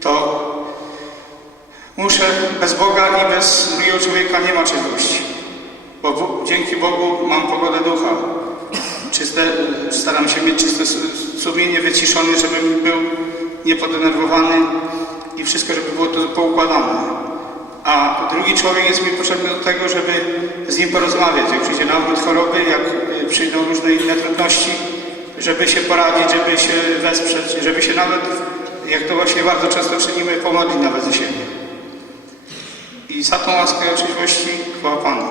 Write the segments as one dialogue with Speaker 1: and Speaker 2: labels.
Speaker 1: to muszę, bez Boga i bez drugiego człowieka nie ma czegoś. Bo dzięki Bogu mam pogodę ducha. Czyste, staram się mieć czyste su- sumienie, wyciszony, żebym był niepodenerwowany i wszystko, żeby było to poukładane. A drugi człowiek jest mi potrzebny do tego, żeby z nim porozmawiać. Jak przyjdzie nawrót choroby, jak y, przyjdą różne inne trudności, żeby się poradzić, żeby się wesprzeć, żeby się nawet, jak to właśnie bardzo często czynimy, pomodlić nawet za siebie. I za tą łaskę i oczywistości chwała Panu.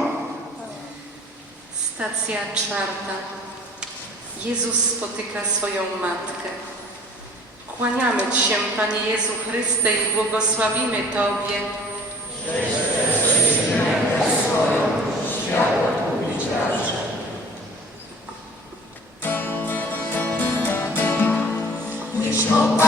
Speaker 2: Stacja czwarta. Jezus spotyka swoją matkę. Kłaniamy Ci się, Panie Jezu Chryste, i błogosławimy Tobie.
Speaker 3: Oto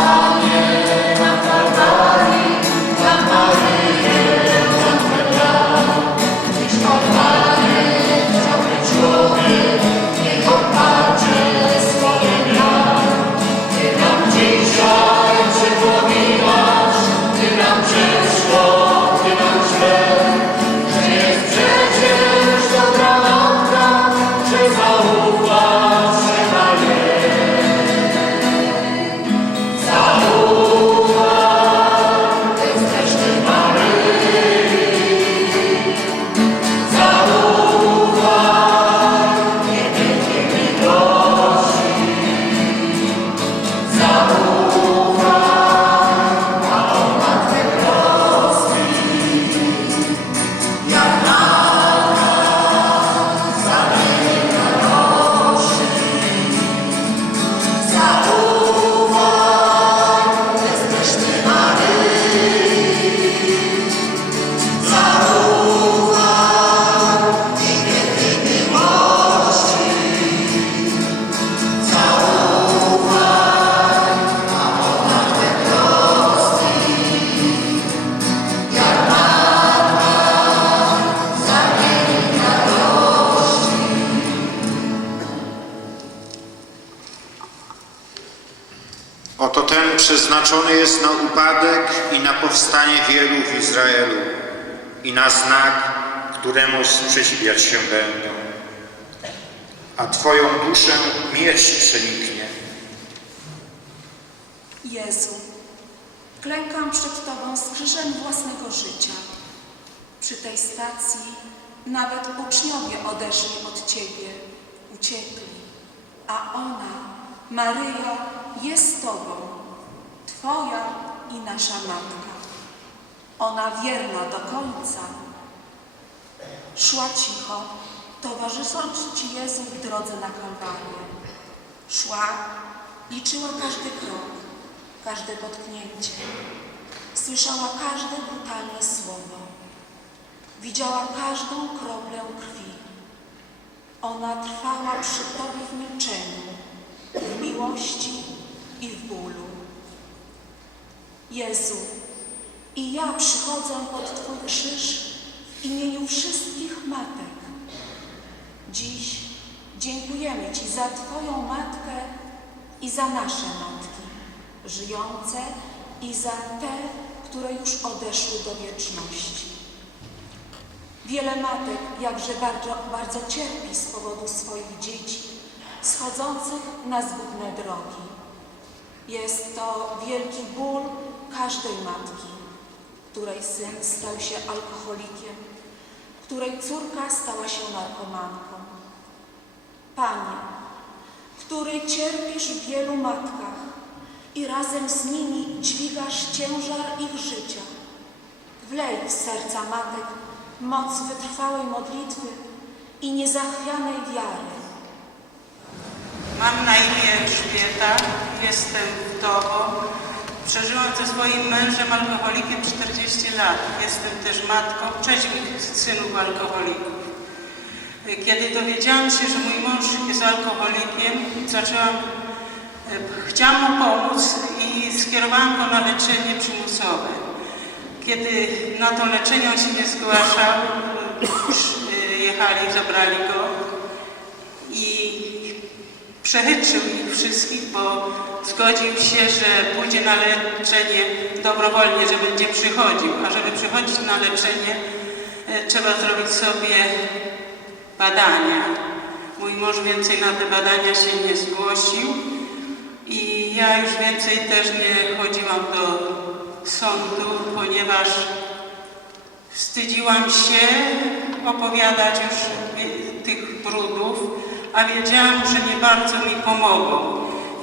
Speaker 3: jest na upadek i na powstanie wielu w Izraelu i na znak, któremu sprzeciwiać się będą. A Twoją duszę miecz przeniknie.
Speaker 4: Jezu, klękam przed Tobą z krzyżem własnego życia. Przy tej stacji nawet uczniowie odeszli od Ciebie, uciekli, a ona, Maryja, jest Tobą, Twoja i nasza Matka. Ona wierna do końca. Szła cicho, towarzysząc Ci Jezu w drodze na Kalwarię. Szła, liczyła każdy krok, każde potknięcie. Słyszała każde brutalne słowo. Widziała każdą kroplę krwi. Ona trwała przy Tobie w milczeniu, w miłości i w bólu. Jezu, i ja przychodzę pod Twój krzyż w imieniu wszystkich matek. Dziś dziękujemy Ci za Twoją matkę i za nasze matki, żyjące i za te, które już odeszły do wieczności. Wiele matek jakże bardzo, bardzo cierpi z powodu swoich dzieci schodzących na zgubne drogi. Jest to wielki ból każdej matki, której syn stał się alkoholikiem, której córka stała się narkomanką. Panie, który cierpisz w wielu matkach i razem z nimi dźwigasz ciężar ich życia. Wlej w serca matek moc wytrwałej modlitwy i niezachwianej wiary.
Speaker 5: Mam na imię Elżbieta, jestem wdową. Przeżyłam ze swoim mężem alkoholikiem 40 lat. Jestem też matką trzecich synów alkoholików. Kiedy dowiedziałam się, że mój mąż jest alkoholikiem, zaczęłam, e, chciałam mu pomóc i skierowałam go na leczenie przymusowe. Kiedy na to leczenie on się nie zgłaszał, e, e, jechali, zabrali go i przechytrzył ich wszystkich, bo zgodził się, że pójdzie na leczenie dobrowolnie, że będzie przychodził, a żeby przychodzić na leczenie, e, trzeba zrobić sobie badania. Mój mąż więcej na te badania się nie zgłosił i ja już więcej też nie chodziłam do sądu, ponieważ wstydziłam się opowiadać już tych brudów, a wiedziałam, że nie bardzo mi pomogą.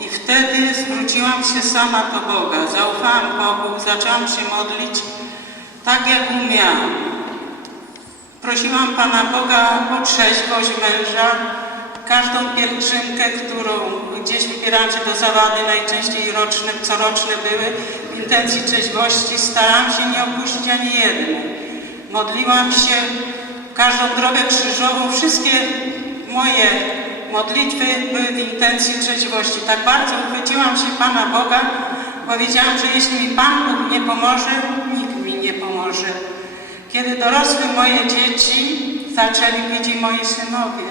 Speaker 5: I wtedy zwróciłam się sama do Boga, zaufałam Bogu, zaczęłam się modlić tak, jak umiałam. Prosiłam Pana Boga o trzeźwość męża. Każdą pielgrzymkę, którą gdzieś wybierałam się do zawady, najczęściej roczne, coroczne były, w intencji trzeźwości starałam się nie opuścić ani jednej. Modliłam się każdą drogę krzyżową, wszystkie moje modlitwy były w intencji trzeźwości. Tak bardzo uchwyciłam się Pana Boga, bo wiedziałam, że jeśli mi Pan Bóg nie pomoże, nikt mi nie pomoże. Kiedy dorosły moje dzieci, zaczęli i moi synowie.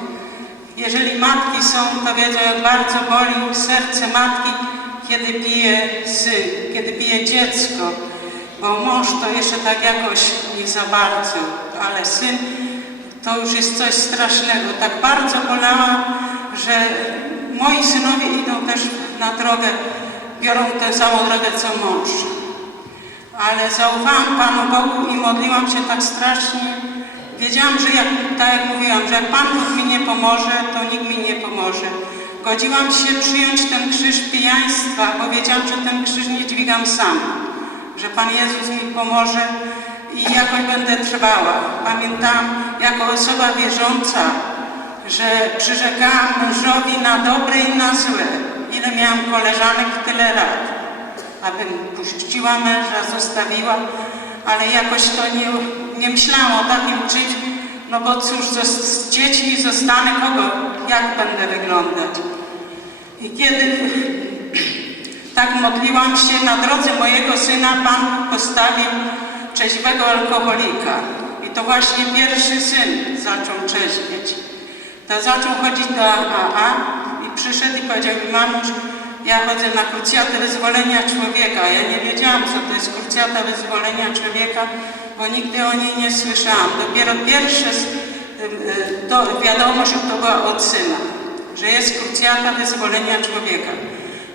Speaker 5: Jeżeli matki są, to wiedzą, jak bardzo boli serce matki, kiedy pije syn, kiedy pije dziecko. Bo mąż to jeszcze tak jakoś nie za bardzo, ale syn to już jest coś strasznego. Tak bardzo bolałam, że moi synowie idą też na drogę, biorą tę samą drogę co mąż ale zaufałam Panu Bogu i modliłam się tak strasznie. Wiedziałam, że jak, tak jak mówiłam, że Pan Bóg mi nie pomoże, to nikt mi nie pomoże. Godziłam się przyjąć ten krzyż pijaństwa, bo wiedziałam, że ten krzyż nie dźwigam sama, że Pan Jezus mi pomoże i jakoś będę trwała. Pamiętam jako osoba wierząca, że przyrzekałam mężowi na dobre i na złe. Ile miałam koleżanek, tyle lat abym puściła męża, zostawiła, ale jakoś to nie, nie myślałam o takim czymś, no bo cóż, z, z dziećmi zostanę kogo, jak będę wyglądać. I kiedy tak modliłam się, na drodze mojego syna Pan postawił trzeźwego alkoholika. I to właśnie pierwszy syn zaczął trzeźwieć. To zaczął chodzić do AA i przyszedł i powiedział mi, mamuś, ja chodzę na krucjatę wyzwolenia człowieka. Ja nie wiedziałam, co to jest krucjata wyzwolenia człowieka, bo nigdy o niej nie słyszałam. Dopiero pierwsze y, y, to wiadomość to była od syna, że jest krucjata wyzwolenia człowieka.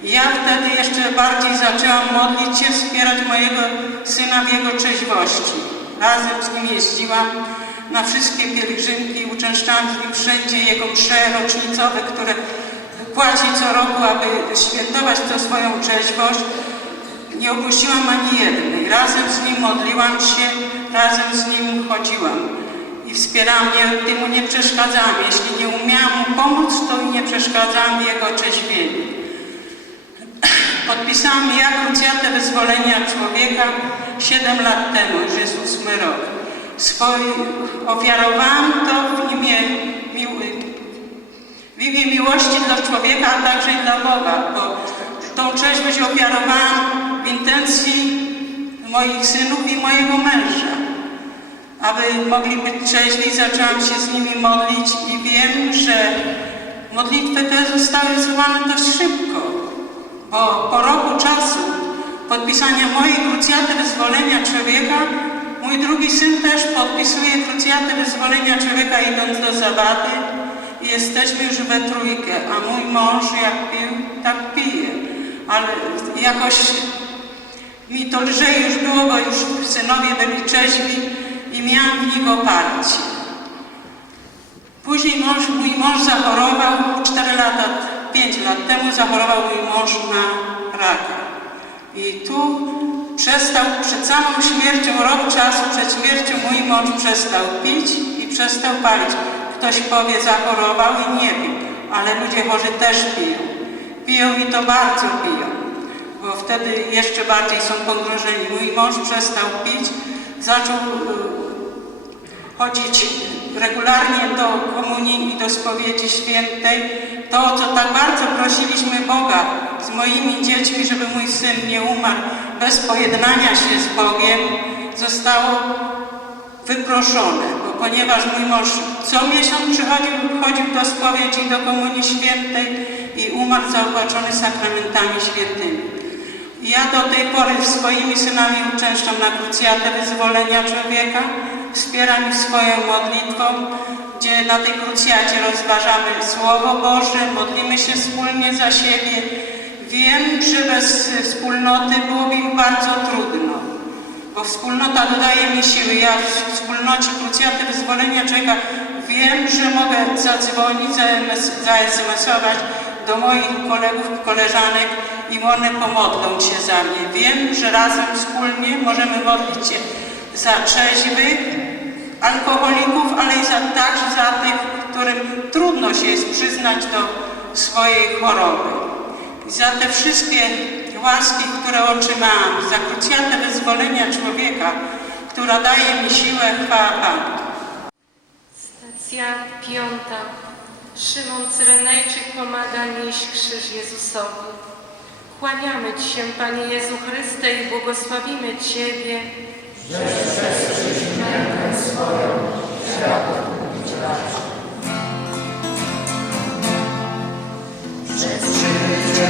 Speaker 5: Ja wtedy jeszcze bardziej zaczęłam modlić się, wspierać mojego syna w jego trzeźwości. Razem z nim jeździłam na wszystkie pielgrzymki, uczęszczałam z nim wszędzie jego msze rocznicowe, które płaci co roku, aby świętować tę swoją trzeźwość. Nie opuściłam ani jednej. Razem z nim modliłam się, razem z nim chodziłam. I wspierałam, nie, mu nie przeszkadzałam. Jeśli nie umiałam mu pomóc, to nie przeszkadzałam w jego trzeźwieniu. Podpisałam ja krucjatę wyzwolenia człowieka 7 lat temu, już jest ósmy rok. Swój, ofiarowałam to w imię miły, w imię miłości dla człowieka, a także i dla Boga, bo tą trzeźwość ofiarowałam w intencji moich synów i mojego męża. Aby mogli być trzeźwi, zaczęłam się z nimi modlić i wiem, że modlitwy te zostały wysłane dość szybko, bo po roku czasu podpisania mojej krucjaty wyzwolenia człowieka, mój drugi syn też podpisuje krucjatę wyzwolenia człowieka idąc do zawady, i jesteśmy już we trójkę, a mój mąż jak pił, tak pije. Ale jakoś mi to lżej już było, bo już synowie byli trzeźwi i miałam w nich oparcie. Później mąż, mój mąż zachorował, 4 lata, 5 lat temu zachorował mój mąż na raka. I tu przestał, przed samą śmiercią, rok czasu przed śmiercią mój mąż przestał pić i przestał palić. Ktoś powie, zachorował i nie pił, ale ludzie chorzy też piją. Piją i to bardzo piją, bo wtedy jeszcze bardziej są pogrążeni. Mój mąż przestał pić, zaczął y, chodzić regularnie do komunii i do spowiedzi świętej. To, co tak bardzo prosiliśmy Boga z moimi dziećmi, żeby mój syn nie umarł bez pojednania się z Bogiem, zostało wyproszone, bo ponieważ mój mąż co miesiąc przychodził, chodził do spowiedzi, do komunii świętej i umarł zaopłaczony sakramentami świętymi. Ja do tej pory swoimi synami uczęszczam na krucjatę wyzwolenia człowieka, wspieram ich swoją modlitwą, gdzie na tej krucjacie rozważamy Słowo Boże, modlimy się wspólnie za siebie. Wiem, że bez wspólnoty byłoby im bardzo trudno, bo wspólnota dodaje mi siły. Ja w wspólnocie krucjaty wyzwolenia człowieka wiem, że mogę zadzwonić, za-SMS-ować do moich kolegów koleżanek i one pomodlą się za mnie. Wiem, że razem wspólnie możemy modlić się za trzeźwych alkoholików, ale i za, także za tych, którym trudno się jest przyznać do swojej choroby. I za te wszystkie łaski, które otrzymałam, za krucjatę wyzwolenia człowieka, która daje mi siłę, chwała Panu.
Speaker 2: Stacja piąta. Szymon Cyrenejczyk pomaga nieść krzyż Jezusowi. Kłaniamy Ci się, Panie Jezu Chryste, i błogosławimy Ciebie że przez mękę swoją świat odkupić racz.
Speaker 3: Przez życie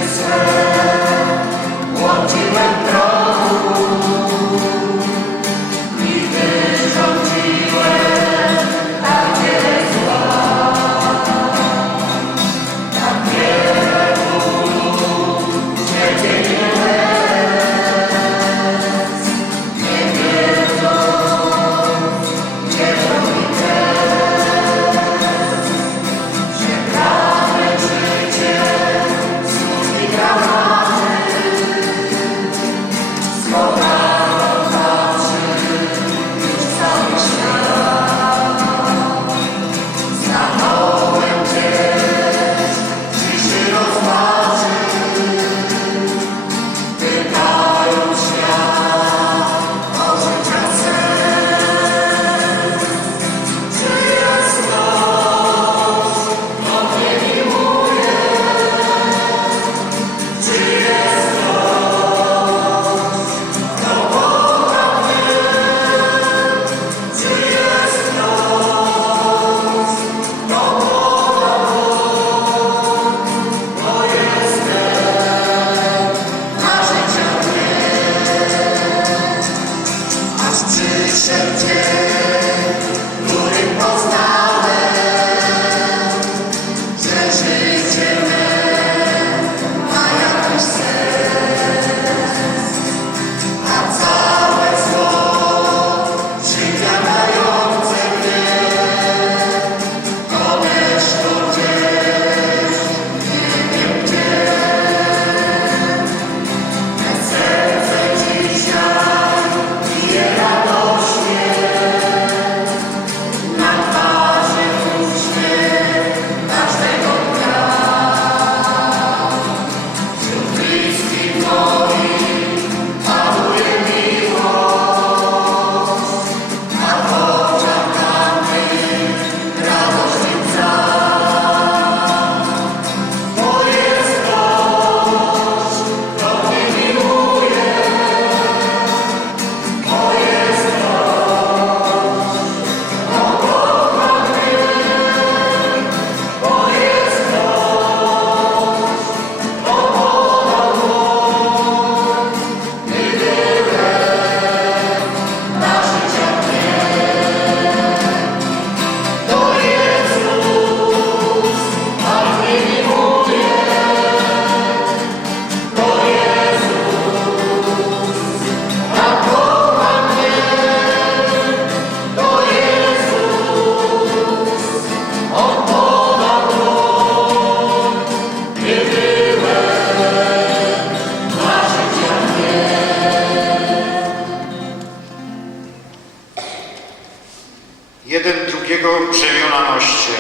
Speaker 3: Jeden drugiego brzemiona noście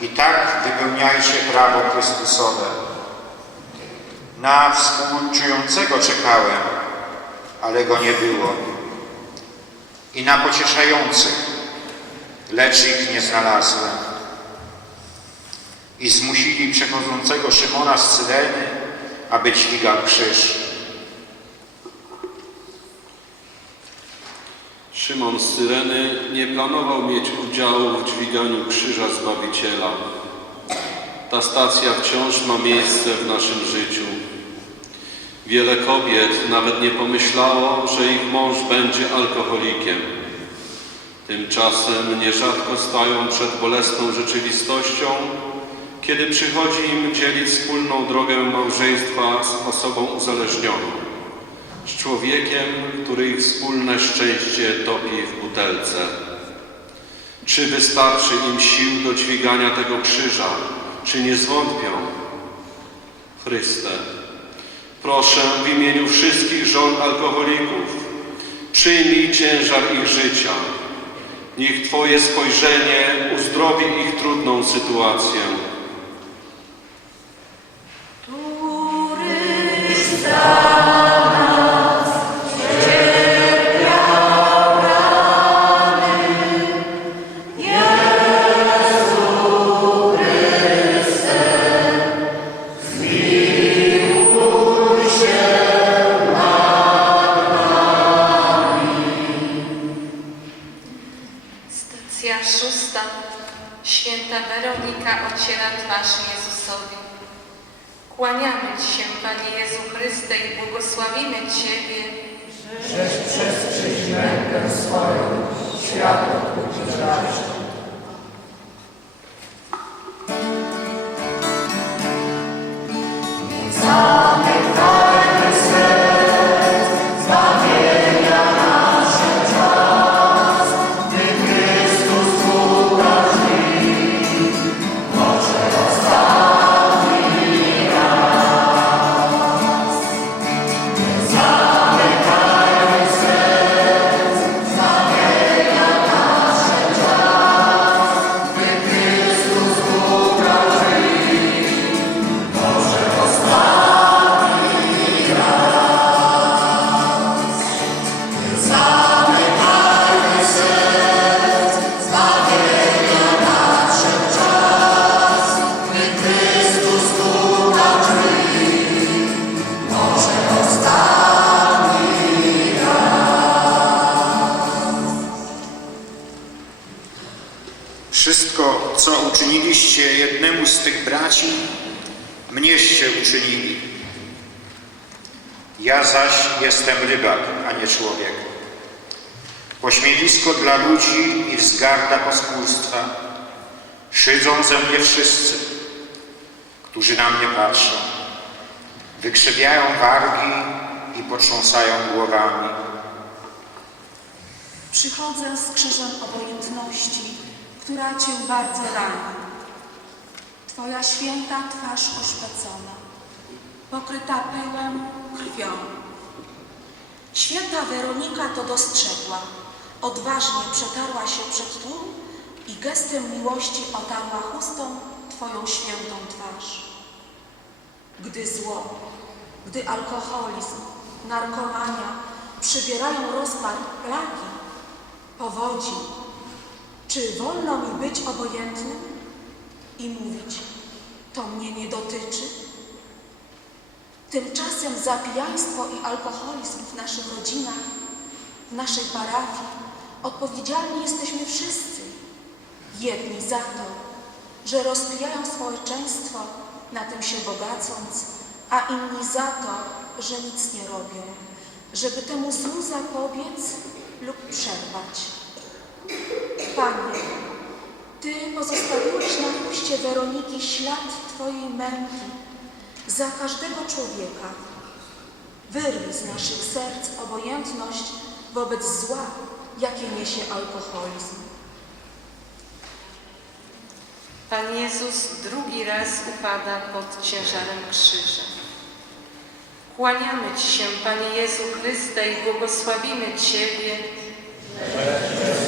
Speaker 3: i tak wypełniajcie prawo Chrystusowe. Na współczującego czekałem, ale go nie było. I na pocieszających, lecz ich nie znalazłem. I zmusili przechodzącego Szymona z Cyreny, aby dźwigał krzyż.
Speaker 6: Szymon z Cyreny nie planował mieć udziału w dźwiganiu krzyża Zbawiciela. Ta stacja wciąż ma miejsce w naszym życiu. Wiele kobiet nawet nie pomyślało, że ich mąż będzie alkoholikiem. Tymczasem nierzadko stają przed bolesną rzeczywistością, kiedy przychodzi im dzielić wspólną drogę małżeństwa z osobą uzależnioną, z człowiekiem, który ich wspólne szczęście topi w butelce. Czy wystarczy im sił do dźwigania tego krzyża? Czy nie zwątpią? Chryste, proszę w imieniu wszystkich żon alkoholików, przyjmij ciężar ich życia. Niech Twoje spojrzenie uzdrowi ich trudną sytuację.
Speaker 2: Panie Jezu Chryste, i błogosławimy Ciebie,
Speaker 3: Wszystko, Ja zaś jestem rybak, a nie człowiek. Pośmiewisko dla ludzi i wzgarda pospólstwa. Szydzą ze mnie wszyscy, którzy na mnie patrzą. Wykrzywiają wargi i potrząsają głowami.
Speaker 4: Przychodzę z krzyżem obojętności, która Cię bardzo rani. Twoja święta twarz oszpecona, pokryta pyłem, krwią. Święta Weronika to dostrzegła, odważnie przetarła się przed tłum i gestem miłości otarła chustą Twoją świętą twarz. Gdy zło, gdy alkoholizm, narkomania przybierają rozmiar plagi, powodzi, czy wolno mi być obojętnym i mówić, to mnie nie dotyczy? Tymczasem za pijaństwo i alkoholizm w naszych rodzinach, w naszej parafii odpowiedzialni jesteśmy wszyscy. Jedni za to, że rozpijają społeczeństwo, na tym się bogacąc, a inni za to, że nic nie robią, żeby temu złu zapobiec lub przerwać. Panie, Ty pozostawiłeś na puście Weroniki ślad Twojej męki za każdego człowieka. Wyrwij z naszych serc obojętność wobec zła, jakie niesie alkoholizm.
Speaker 2: Pan Jezus drugi raz upada pod ciężarem krzyża. Kłaniamy Ci się, Panie Jezu Chryste, i błogosławimy Ciebie,
Speaker 7: Światło